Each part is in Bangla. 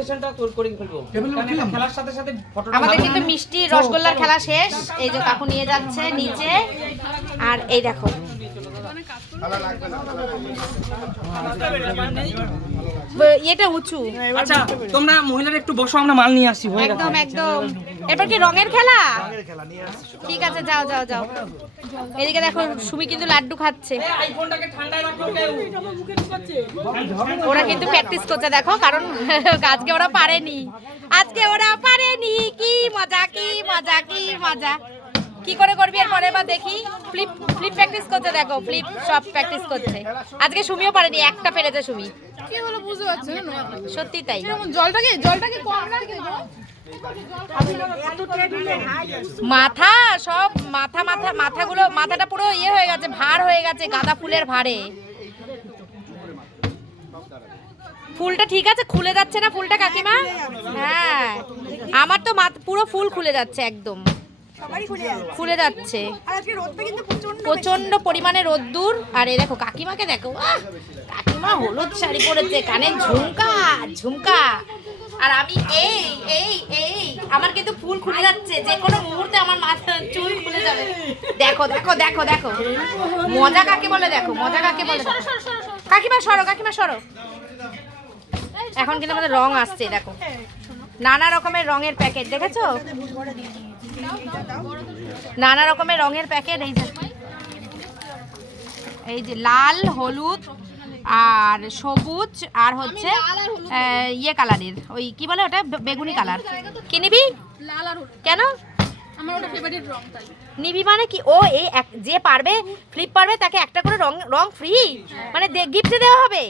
সেশনটা তোর করে ফেলব। খেলার সাথে সাথে ফটোটা আমাদের কিন্তু মিষ্টি রসগোল্লার খেলা শেষ। এই যে কাকু নিয়ে যাচ্ছে নিচে। আর এই দেখো ইয়েটা উঁচু। আচ্ছা তোমরা মহিলারা একটু বসো আমরা মাল নিয়ে আসি একদম একদম। এরপর কি রঙের খেলা? ঠিক আছে যাও যাও যাও। এদিকে দেখো সুমি কিন্তু লাড্ডু খাচ্ছে। ওরা কিন্তু প্র্যাকটিস করছে দেখো কারণ আজকে ওরা পারেনি। আজকে ওরা পারেনি। কি মজা কি মজা কি মজা। কি করে করবি এর পরের বার দেখি? ফ্লিপ ফ্লিপ প্র্যাকটিস করতে দেখো ফ্লিপ সব প্র্যাকটিস করছে। আজকে সুমিও পারেনি একটা পেরেছে সুমি। কি হলো বুঝতে পারছি না সত্যি তাই। জলটাকে জলটাকে কম রাখতে দেবো মাথা সব মাথা মাথা মাথাগুলো মাথাটা পুরো ইয়ে হয়ে গেছে ভার হয়ে গেছে গাঁদা ফুলের ভারে ফুলটা ঠিক আছে খুলে যাচ্ছে না ফুলটা কাকিমা? হ্যাঁ। আমার তো পুরো ফুল খুলে যাচ্ছে একদম। খুলে যাচ্ছে। প্রচণ্ড পরিমাণে রোদ্দুর আর এই দেখো কাকিমাকে দেখো কাকিমা হলুদ শাড়ি পরেছে কানে ঝুমকা ঝুমকা। আর আমি এই এই এই আমার কিন্তু ফুল খুলে যাচ্ছে। যে কোনো মুহূর্তে আমার মাথা চুল খুলে যাবে। দেখো দেখো দেখো দেখো। মজা কাকে বলে দেখো মজা কাকে বলে। কাকিমা সরো কাকিমা সরো। এখন কিন্তু আমাদের রং আসছে দেখো। নানা রকমের রঙের প্যাকেট দেখেছ? নানা রকমের রঙের প্যাকেট এই যে। এই যে লাল হলুদ আর সবুজ আর হচ্ছে ইয়ে কালারের। ওই কি বলে ওটা? বেগুনি কালার। কি নিবি? কেন? নিবি মানে কি? ও এই যে পারবে ফ্লিপ পারবে তাকে একটা করে রং রং ফ্রি মানে গিফটে দেওয়া হবে।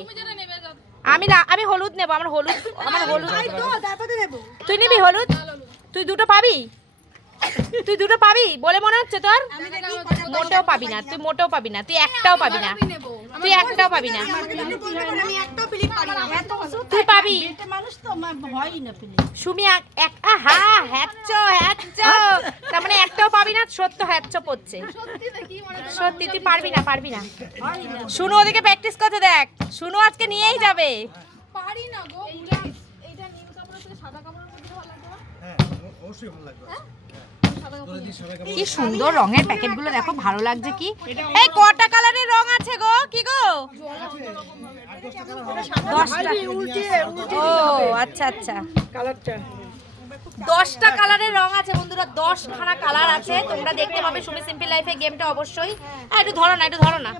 আমি লা- আমি হলুদ নেব আমার হলুদ আমার হলুদ। তুই নিবি হলুদ। তুই দুটো পাবি? তুই দুটো পাবি? বলে মনে হচ্ছে তোর? মোটেও পাবি না তুই মোটেও পাবি না তুই একটাও পাবি না। তুই একটাও পাবি না। তুই পাবি সুমি এক- হা হ্যাচ্ছ হ্যাচ্ছ। তার মানে একটাও পাবি না সত্য হ্যাচ্ছ পড়ছে। সত্যি মানে সত্যি তুই পারবি না পারবি না। শুনু ওদিকে প্র্যাকটিস করতে দেখ। শুনু আজকে নিয়েই যাবে। পারি না গো পুরা এইটা নীল কাপড়ের থেকে সাদা কাপড়ের মধ্যে ভালো লাগবে না হ্যাঁ অবশ্যই ভালো লাগবে কি সুন্দর রঙের প্যাকেটগুলো দেখো ভালো লাগছে কি? এই কটা কালারের রং আছে গো? কি গো? দশটা ও আচ্ছা আচ্ছা। দশটা কালারের রং আছে বন্ধুরা দশখানা কালার আছে। তোমরা দেখতে পাবে সুমি সিম্পল লাইফে গেমটা অবশ্যই। হ্যাঁ একটু ধরো না একটু ধরো না।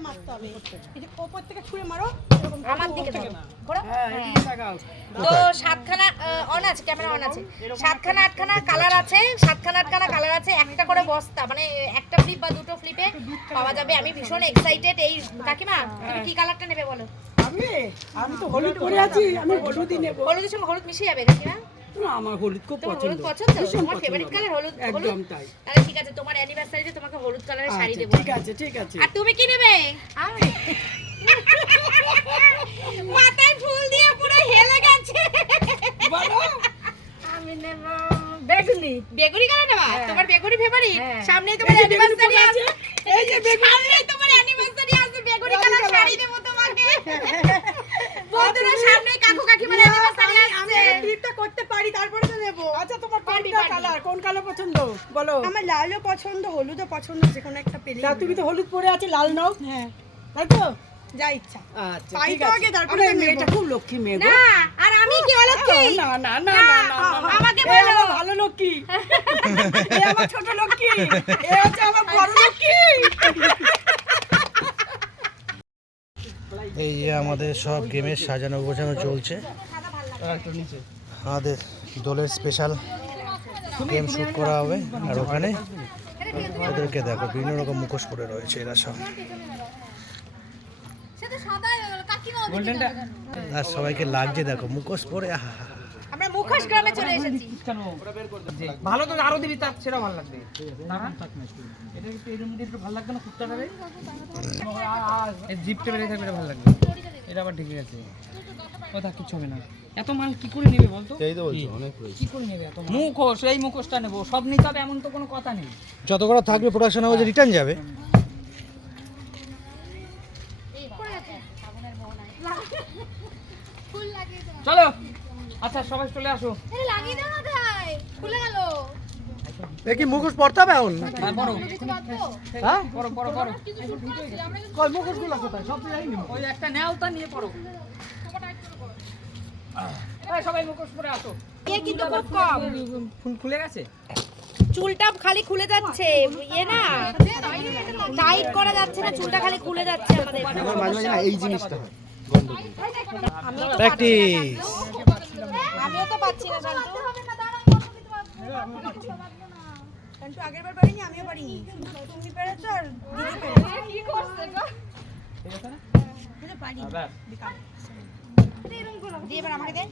আমার দিকে। ঘোরো। হ্যাঁ। তো সাতখানা অন আছে ক্যামেরা অন আছে। সাতখানা আটখানা কালার আছে সাতখানা আটখানা কালার আছে একটা করে বস্তা মানে একটা ফ্লিপ বা দুটো ফ্লিপে পাওয়া যাবে। আমি ভীষণ এক্সাইটেড এই কাকিমা তুমি কি কালারটা নেবে বলো? আমি? আমি তো হলুদ করে আছি আমি হলুদই নেব। হলুদের সঙ্গে হলুদ মিশিয়ে যাবে কাকিমা? না, আমার হলুদ খুব তোমার পছন্দ। পছন্দ? তোমার ফেভারিট কালার হলুদ? হলুদ? একদম তাই। তাহলে ঠিক আছে তোমার অ্যানিভার্সারিতে তোমাকে হলুদ কালারের শাড়ি আচ্ছা, ঠিক আছে ঠিক আছে। আর তুমি কি নেবে? মাথায় ফুল দিয়ে পুরো হেলে গেছে। আমি নেব বেগুনি। বেগুনি কালার নেবা? তোমার বেগুনি ফেভারিট হ্যাঁ। সামনেই তোমার অ্যানিভার্সারি আছে আছে, এই যে বেগুনি। সামনেই তোমার অ্যানিভার্সারি আছে বেগুনি বেগুনি কালার colour। শাড়ি দেবো তোমাকে বন্ধুরা সামনেই কাকু কাকিমার অ্যানিভার্সারি আমি আছে ক্লিপটা করতে পারি তারপরে তো নেব আচ্ছা তোমার পারবি, কোনটা কালার কোন কালার পছন্দ? বলো। আমার লালও পছন্দ হলুদও পছন্দ যে কোনো একটা পেলে তা তুমি তো হলুদ পরে আছে লাল নাও। হ্যাঁ। তাই তো? যা ইচ্ছা। আচ্ছা পাই তো আগে, তারপরে মেয়েটা খুব লক্ষ্মী মেয়ে গো। না আর আমি কি অলক্ষী? না না না না, না না না, না। আমাকে বলো। ভালো লক্ষ্মী। এ আমার ছোট লক্ষ্মী। এ হচ্ছে আমার বড় লক্ষ্মী। এই যে আমাদের সব গেমের সাজানো গোছানো চলছে। আমাদের দলের স্পেশাল গেম শুট করা হবে আর ওখানে ওদেরকে দেখো বিভিন্ন রকম মুখোশ পরে রয়েছে এরা সব আর সবাইকে লাগছে দেখো মুখোশ পরে আহা। আমরা মুখোশ গ্রামে চলে এসেছি ভালো তো আরও দিবি তার সেটা ভালো লাগবে। এটা মধ্যে একটু ভালো লাগবে না এই জিপটা বেরিয়ে ভালো লাগবে এটা আবার ঠিক আছে কথা কিছু হবে না। এত মাল কি করে নেবে বলতো? এই তো বলছো অনেক কি করে নেবে এত মাল? মুখোশ এই মুখোশটা নেব। সব নিতে হবে এমন তো কোনো কথা নেই। যত করা থাকবে প্রোডাকশন হাউসে রিটার্ন যাবে। চলো। আচ্ছা সবাই চলে আসো। লাগিয়ে দাও না তাই খুলে গেল। কি মুখোশ পড়তে হবে এখন হ্যাঁ হ্যাঁ? কোথায়? সব ওই একটা নেওতা নিয়ে পড়ো সবাই মুখোশ পরে আসো। এ কিন্তু খুব কম। ফুল খুলে গেছে? চুলটা খালি খুলে যাচ্ছে ইয়ে না। টাইট করা যাচ্ছে না চুলটা খালি খুলে যাচ্ছে আমাদের। মাঝে মাঝে এই জিনিসটা আমিও তো প্র্যাকটিস আমিও তো পাচ্ছি না জানো পারতে হবে না দাঁড়াও কত কিছু পারব না কিছু পারব না কিন্তু আগের বার পারিনি আমিও পারিনি। তুমি পেরেছ আর দিদি পেরেছ। কি করছে গো? পারি ব্যাস দিয়ে এবার আমাকে দে।